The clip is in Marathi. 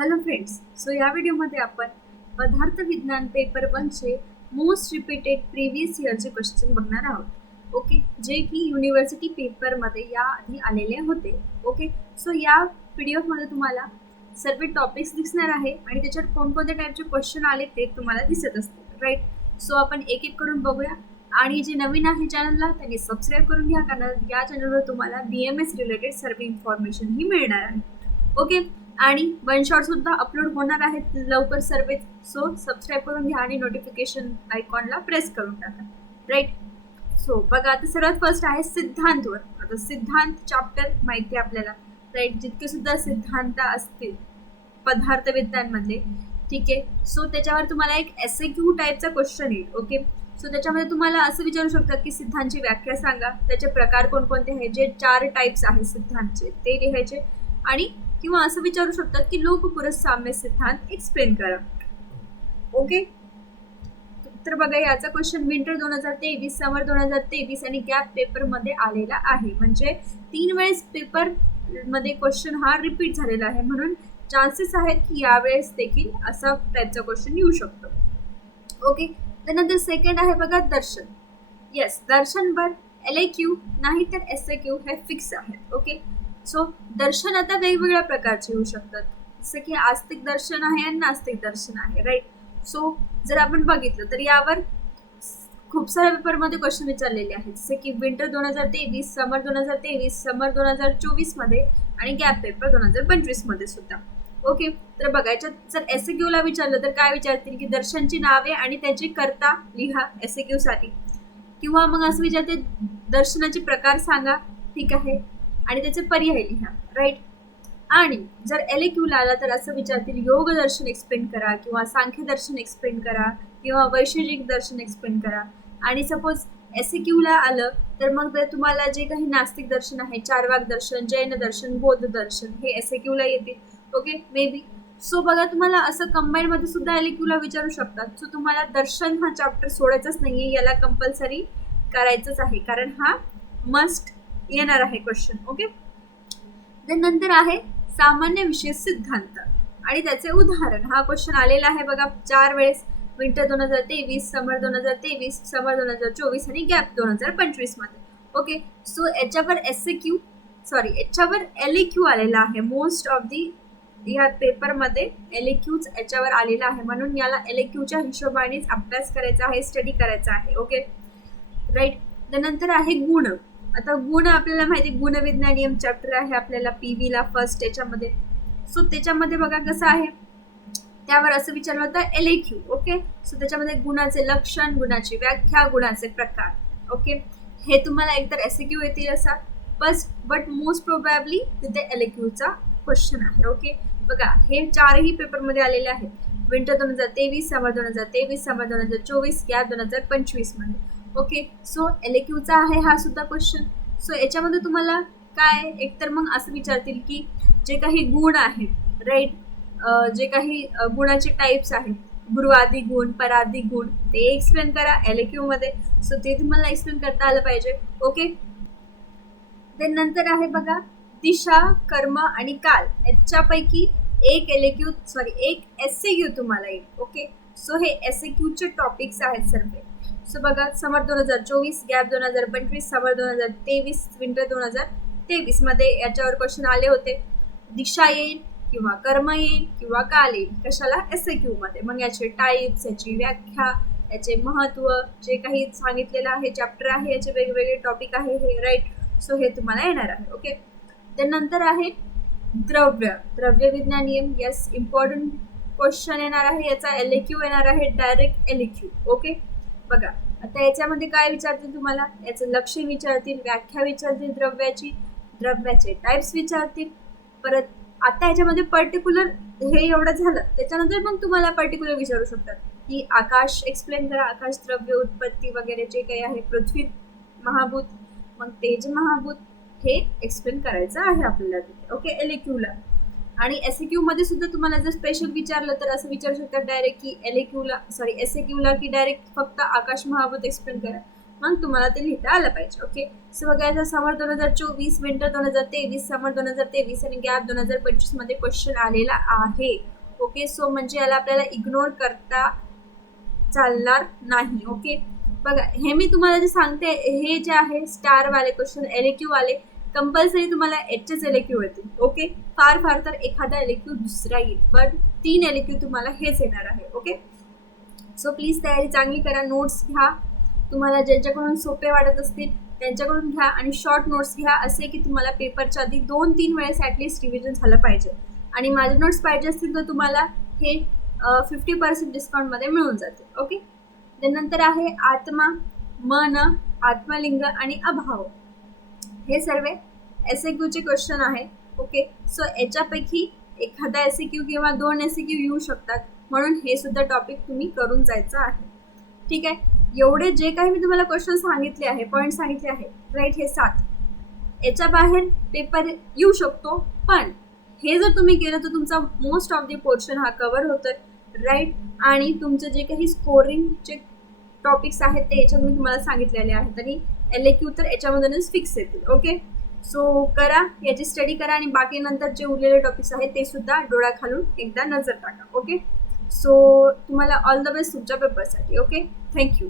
हॅलो फ्रेंड्स, सो या व्हिडिओमध्ये आपण पदार्थ विज्ञान पेपर 1चे मोस्ट रिपीटेड प्रिव्हियस इयरचे क्वेश्चन बघणार आहोत. ओके, जे की युनिव्हर्सिटी पेपरमध्ये याआधी आलेले होते. ओके, सो या पीडीएफमध्ये तुम्हाला सर्व टॉपिक्स दिसणार आहे आणि त्याच्यात कोणकोणत्या टाईपचे क्वेश्चन आले ते तुम्हाला दिसत असतील, राईट. सो आपण एक एक करून बघूया. आणि जे नवीन आहे चॅनलला त्यांनी सबस्क्राईब करून घ्या, कारण या चॅनलवर तुम्हाला BMS रिलेटेड सर्व इन्फॉर्मेशन ही मिळणार आहे. ओके, आणि वन शॉट सुद्धा अपलोड होणार आहेत लवकर सर्वच. सो सबस्क्राईब करून घ्या आणि नोटिफिकेशन आयकॉनला प्रेस करून टाका, राईट. सो बघा, आता सर्वात फर्स्ट आहे सिद्धांतवर. आता सिद्धांत चॅप्टर माहिती आहे आपल्याला, राईट. जितके सुद्धा सिद्धांत असतील पदार्थ विज्ञानमधले, ठीक आहे. सो त्याच्यावर तुम्हाला एक SAQ टाईपचा क्वेश्चन येईल. ओके, सो त्याच्यामध्ये तुम्हाला असं विचारू शकतात की सिद्धांतची व्याख्या सांगा, त्याचे प्रकार कोणकोणते आहेत, जे 4 टाईप्स आहेत सिद्धांतचे ते लिहायचे. आणि किंवा असं विचारू शकतात की लोकपुरुष साम्य सिद्धांत एक्सप्लेन करा. ओके, तर बघा याचा क्वेश्चन विंटर 2023, समर 2023 आणि गॅप पेपरमध्ये आलेला आहे. म्हणजे 3 वेळेस पेपरमध्ये क्वेश्चन हा रिपीट झालेला आहे, म्हणून चान्सेस आहेत की यावेळेस देखील असा टाईपचा क्वेश्चन येऊ शकतो. ओके, त्यानंतर सेकंड आहे बघा दर्शन. येस, दर्शनवर LAQ नाही तर SAQ हे फिक्स आहेत. ओके, सो दर्शन आता वेगवेगळ्या प्रकारचे होऊ शकतात, जसं की आस्तिक दर्शन आहे आणि नास्तिक दर्शन आहे, राईट. सो जर आपण बघितलं तर यावर खूप साऱ्या पेपरमध्ये क्वेश्चन विचारलेले आहेत, जसे की विंटर 2023, समर 2023, समर 2024 मध्ये आणि गॅप पेपर 2025 मध्ये सुद्धा. ओके, तर बघा याच्यात जर SAQ ला विचारलं तर काय विचारतील की दर्शनची नावे आणि त्याची कर्ता लिहा SAQ साठी, किंवा मग असं विचारते दर्शनाचे प्रकार सांगा, ठीक आहे, आणि त्याचे पर्याय लिहा, राईट. आणि जर LAQ ला आला तर असं विचारतील योग दर्शन एक्सप्लेन करा, किंवा सांख्य दर्शन एक्सप्लेन करा, किंवा वैशेषिक दर्शन एक्सप्लेन करा. आणि सपोज SAQ ला आलं तर मग तुम्हाला जे काही नास्तिक दर्शन आहे, चारवाक दर्शन, जैन दर्शन, बौद्ध दर्शन, हे SAQ ला येतील. Okay, may be. सो बघा, तुम्हाला असं कंबाईन मध्ये सुद्धा LAQ ला विचारू शकतात. सो तुम्हाला दर्शन हा चॅप्टर सोडायचाच नाहीये, याला कंपल्सरी करायचंच आहे, कारण हा मस्ट येणार आहे क्वेश्चन. ओके, नंतर आहे सामान्य विशेष सिद्धांत आणि त्याचे उदाहरण. हा क्वेश्चन आलेला आहे बघा 4 वेळेस, विंटर 2023, समर 2023, समर 2024 आणि गॅप 2025 मध्ये. ओके, सो याच्यावर याच्यावर LAQ आलेला आहे. मोस्ट ऑफ दी या पेपरमध्ये LAQच याच्यावर आलेला आहे, म्हणून याला LAQच्या हिशोबानेच अभ्यास करायचा आहे, स्टडी करायचा आहे. Okay, right. त्यानंतर आहे गुण. आता गुण आपल्याला माहिती, गुणविज्ञानियम चॅप्टर आहे आपल्याला PV ला फर्स्ट याच्यामध्ये. सो त्याच्यामध्ये बघा कसं आहे, त्यावर असं विचारलं होतं LAQ. ओके, सो त्याच्यामध्ये गुणाचे लक्षण, गुणाची व्याख्या, गुणाचे प्रकार. ओके, हे तुम्हाला एकतर SAQ येतील असा, बट मोस्ट प्रोबॅबली तिथे LAQचा क्वेश्चन आहे. ओके, बघा हे 4ही पेपरमध्ये आलेले आहेत, विंटर 2023, समर 2023, समर 2024, गॅप 2025 मध्ये. ओके, सो LAQचा आहे हा सुद्धा क्वेश्चन. सो याच्यामध्ये तुम्हाला काय, एकतर मग असं विचारतील की जे काही गुण आहेत, राईट, जे काही गुणाचे टाईप्स आहेत, गुरुआदी गुण, परादी गुण, ते एक्सप्लेन करा LAQ मध्ये. सो ते तुम्हाला एक्सप्लेन करता आलं पाहिजे. ओके, नंतर आहे बघा दिशा, कर्म आणि काल. याच्यापैकी एक SAQ तुम्हाला येईल. ओके, सो हे SAQचे टॉपिक्स आहेत सर्व. सो बघा, समर 2024, गॅप 2025, समर 2023, विंटर 2023 मध्ये याच्यावर क्वेश्चन आले होते. दिशा येईल, किंवा कर्म येईल, किंवा काल येईल. कशाला? SAQ मध्ये. मग याचे टाईप्स, याची व्याख्या, याचे महत्व, जे काही सांगितलेलं आहे चॅप्टर आहे, याचे वेगवेगळे टॉपिक आहे हे, राईट. सो हे तुम्हाला येणार आहे. ओके, त्यानंतर आहे द्रव्य विज्ञानियम. येस, इम्पॉर्टंट क्वेश्चन येणार आहे, याचा LAQ येणार आहे, डायरेक्ट LAQ. ओके, बघा आता याच्यामध्ये काय विचारतील तुम्हाला, याचं लक्षण विचारतील, व्याख्या विचारतील द्रव्याचे टाईप्स विचारतील. परत आता याच्यामध्ये पर्टिक्युलर हे एवढं झालं, त्याच्यानंतर मग तुम्हाला पर्टिक्युलर विचारू शकतात की आकाश एक्सप्लेन करा, आकाश द्रव्य उत्पत्ती वगैरे जे काही आहे, पृथ्वी महाभूत, मग तेज महाभूत, हे एक्सप्लेन करायचं आहे आपल्याला तिथे. ओके, LAQ ला. आणि SAQ मध्ये सुद्धा तुम्हाला जर स्पेशल विचारलं तर असं विचारू शकतात डायरेक्ट की SAQ ला की डायरेक्ट फक्त आकाश महाभूत एक्सप्लेन करा. मग तुम्हाला ते लिहिता आलं पाहिजे. ओके, सो बघा याचा समर 2024, विंटर 2023, समर 2023 आणि गॅप 2025 मध्ये क्वेश्चन आलेला आहे. ओके, सो म्हणजे याला आपल्याला इग्नोर करता चालणार नाही. ओके, बघा हे मी तुम्हाला जे सांगते हे जे आहे स्टारवाले क्वेश्चन LAQ वाले कंपल्सरी तुम्हाला HC's LAQ येतील. ओके, फार फार तर एखादा LAQ दुसरा येईल, पण 3 LAQ तुम्हाला हेच येणार आहे. ओके, सो प्लीज तयारी चांगली करा, नोट्स घ्या, तुम्हाला ज्यांच्याकडून सोपे वाटत असतील त्यांच्याकडून घ्या आणि शॉर्ट नोट्स घ्या, असे की तुम्हाला पेपरच्या आधी 2-3 वेळेस ॲटलिस्ट रिव्हिजन झालं पाहिजे. आणि माझे नोट्स पाहिजे असतील तर तुम्हाला हे 50% डिस्काउंटमध्ये मिळून जाते. ओके, त्यानंतर आहे आत्मा, मन, आत्मलिंग आणि अभाव, हे सर्व SAQचे क्वेश्चन आहे. ओके, सो याच्यापैकी एखादा SAQ किंवा 2 SAQ येऊ शकतात, म्हणून हे सुद्धा टॉपिक तुम्ही करून जायचं आहे. ठीक आहे, एवढे जे काही मी तुम्हाला क्वेश्चन सांगितले आहे, पॉईंट सांगितले आहे, राईट, हे 7 याच्या बाहेर पेपर येऊ शकतो, पण हे जर तुम्ही केलं तर तुमचा मोस्ट ऑफ द पोर्शन हा कव्हर होतोय, राईट. आणि तुमचे जे काही स्कोरिंगचे टॉपिक्स आहेत ते याच्यात मी तुम्हाला सांगितलेले आहेत आणि LAQ तर याच्यामधूनच फिक्स येतील. ओके, सो करा, याची स्टडी करा आणि बाकी नंतर जे उरलेले टॉपिक्स आहेत ते सुद्धा डोळा घालून एकदा नजर टाका. ओके, सो तुम्हाला ऑल द बेस्ट तुमच्या पेपरसाठी. Okay, thank you.